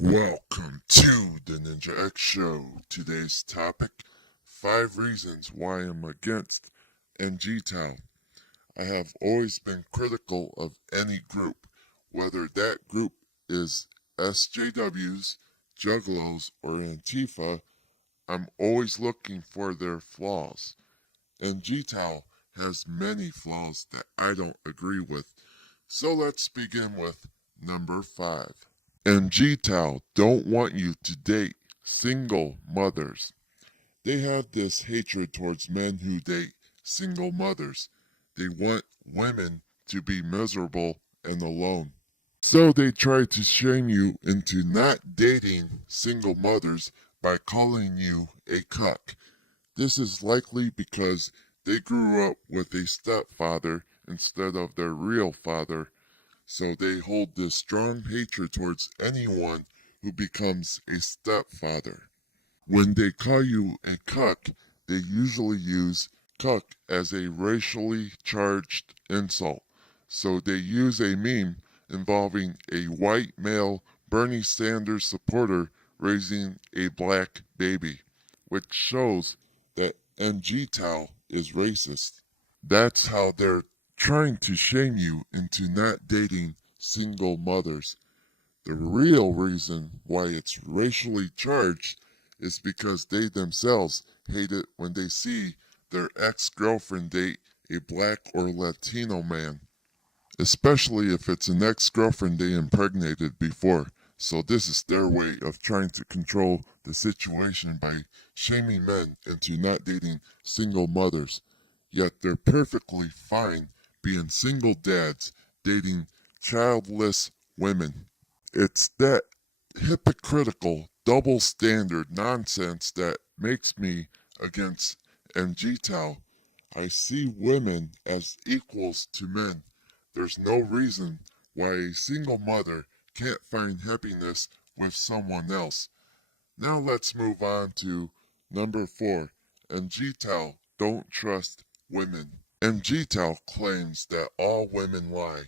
Welcome to the Ninja X Show. Today's topic: 5 reasons why I'm against MGTOW. I have always been critical of any group, whether that group is SJWs, Juggalos, or Antifa. I'm always looking for their flaws. MGTOW has many flaws that I don't agree with. So let's begin with number 5. MGTOW don't want you to date single mothers. They have this hatred towards men who date single mothers. They want women to be miserable and alone. So they try to shame you into not dating single mothers by calling you a cuck. This is likely because they grew up with a stepfather instead of their real father, so they hold this strong hatred towards anyone who becomes a stepfather. When they call you a cuck, they usually use cuck as a racially charged insult. So they use a meme involving a white male Bernie Sanders supporter raising a black baby, which shows that MGTOW is racist. That's how they're trying to shame you into not dating single mothers. The real reason why it's racially charged is because they themselves hate it when they see their ex-girlfriend date a black or Latino man, especially if it's an ex-girlfriend they impregnated before. So this is their way of trying to control the situation by shaming men into not dating single mothers. Yet they're perfectly fine being single dads dating childless women. It's that hypocritical double standard nonsense that makes me against MGTOW. I see women as equals to men. There's no reason why a single mother can't find happiness with someone else. Now let's move on to number 4. MGTOW don't trust women. MGTOW claims that all women lie.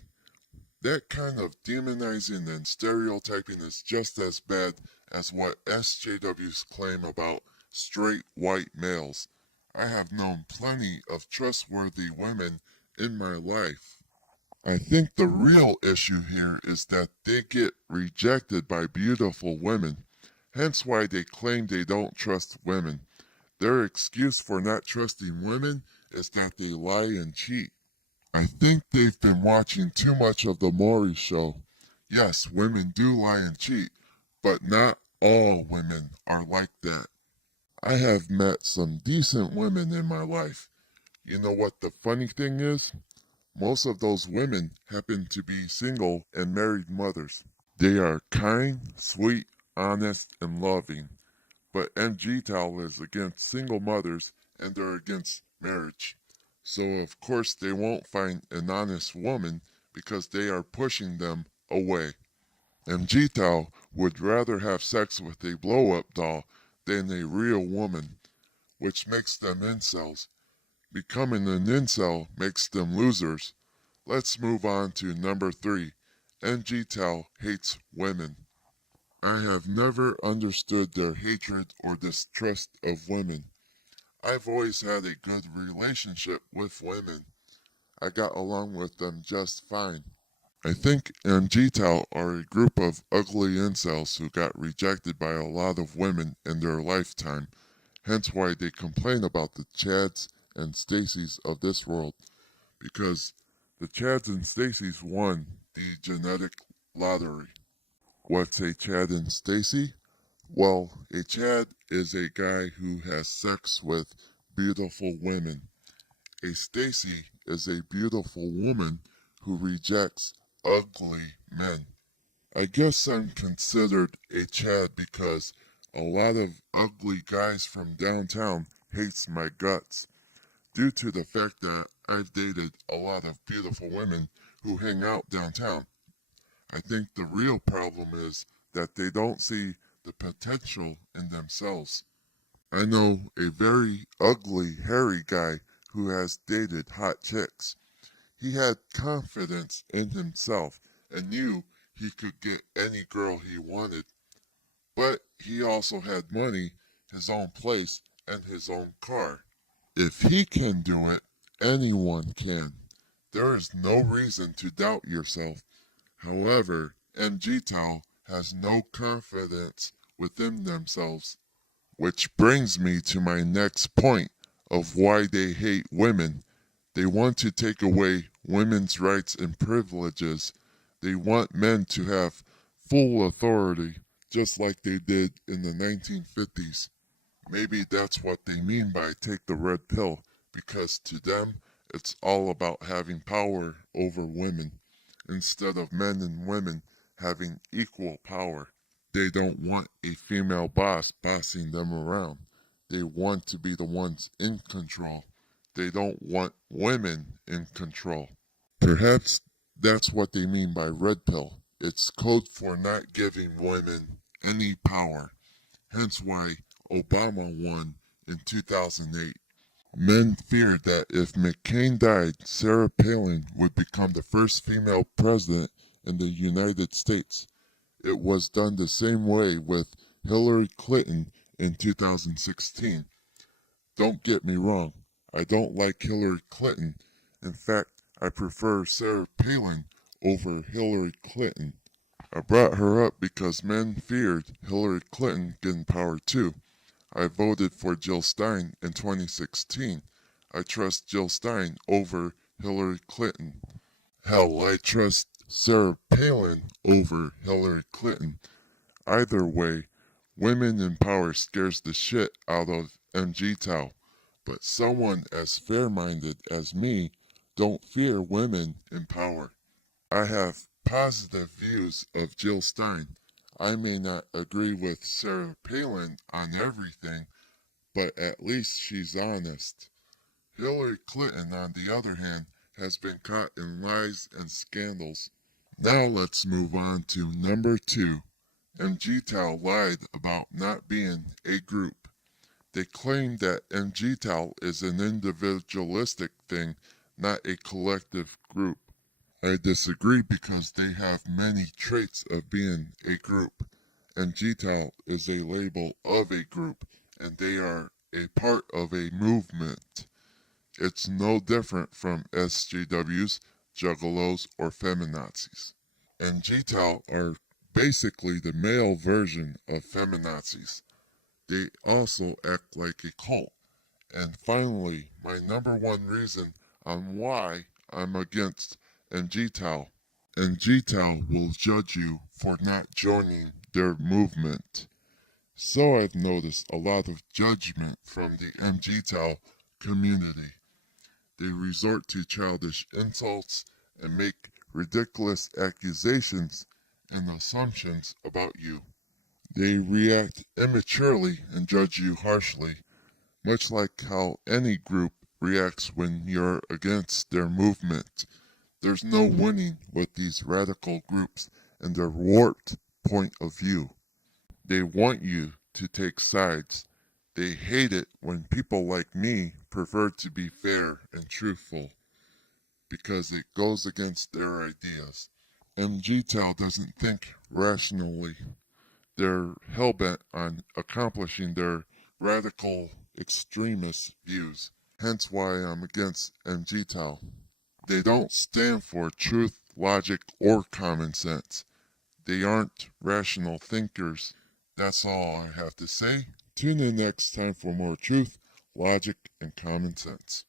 That kind of demonizing and stereotyping is just as bad as what SJWs claim about straight white males. I have known plenty of trustworthy women in my life. I think the real issue here is that they get rejected by beautiful women, hence why they claim they don't trust women. Their excuse for not trusting women is that they lie and cheat. I think they've been watching too much of the Maury show. Yes, women do lie and cheat, but not all women are like that. I have met some decent women in my life. You know what the funny thing is? Most of those women happen to be single and married mothers. They are kind, sweet, honest, and loving. But MGTOW is against single mothers and they're against marriage. So of course they won't find an honest woman because they are pushing them away. MGTOW would rather have sex with a blow-up doll than a real woman, which makes them incels. Becoming an incel makes them losers. Let's move on to number 3. MGTOW hates women. I have never understood their hatred or distrust of women. I've always had a good relationship with women. I got along with them just fine. I think MGTOW are a group of ugly incels who got rejected by a lot of women in their lifetime, hence why they complain about the Chads and Stacys of this world, because the Chads and Stacys won the genetic lottery. What's a Chad and Stacy? Well, a Chad is a guy who has sex with beautiful women. A Stacy is a beautiful woman who rejects ugly men. I guess I'm considered a Chad because a lot of ugly guys from downtown hates my guts due to the fact that I've dated a lot of beautiful women who hang out downtown. I think the real problem is that they don't see the potential in themselves. I know a very ugly, hairy guy who has dated hot chicks. He had confidence in himself and knew he could get any girl he wanted. But he also had money, his own place, and his own car. If he can do it, anyone can. There is no reason to doubt yourself. However, MGTOW has no confidence within themselves. Which brings me to my next point of why they hate women. They want to take away women's rights and privileges. They want men to have full authority, just like they did in the 1950s. Maybe that's what they mean by take the red pill, because to them, it's all about having power over women, instead of men and women having equal power. They don't want a female boss bossing them around. They want to be the ones in control. They don't want women in control. Perhaps that's what they mean by red pill. It's code for not giving women any power. Hence why Obama won in 2008. Men feared that if McCain died, Sarah Palin would become the first female president in the United States. It was done the same way with Hillary Clinton in 2016. Don't get me wrong, I don't like Hillary Clinton. In fact, I prefer Sarah Palin over Hillary Clinton. I brought her up because men feared Hillary Clinton getting power too. I voted for Jill Stein in 2016. I trust Jill Stein over Hillary Clinton. Hell, I trust Sarah Palin over Hillary Clinton. Either way, women in power scares the shit out of MGTOW. But someone as fair-minded as me don't fear women in power. I have positive views of Jill Stein. I may not agree with Sarah Palin on everything, but at least she's honest. Hillary Clinton, on the other hand, has been caught in lies and scandals. Now let's move on to number 2. MGTOW lied about not being a group. They claim that MGTOW is an individualistic thing, not a collective group. I disagree because they have many traits of being a group. MGTOW is a label of a group, and they are a part of a movement. It's no different from SJWs, Juggalos, or Feminazis. MGTOW are basically the male version of Feminazis. They also act like a cult. And finally, my number 1 reason on why I'm against MGTOW. MGTOW will judge you for not joining their movement. So I've noticed a lot of judgment from the MGTOW community. They resort to childish insults and make ridiculous accusations and assumptions about you. They react immaturely and judge you harshly, much like how any group reacts when you're against their movement. There's no winning with these radical groups and their warped point of view. They want you to take sides. They hate it when people like me prefer to be fair and truthful because it goes against their ideas. MGTOW doesn't think rationally. They're hell-bent on accomplishing their radical extremist views. Hence why I'm against MGTOW. They don't stand for truth, logic, or common sense. They aren't rational thinkers. That's all I have to say. Tune in next time for more truth, logic, and common sense.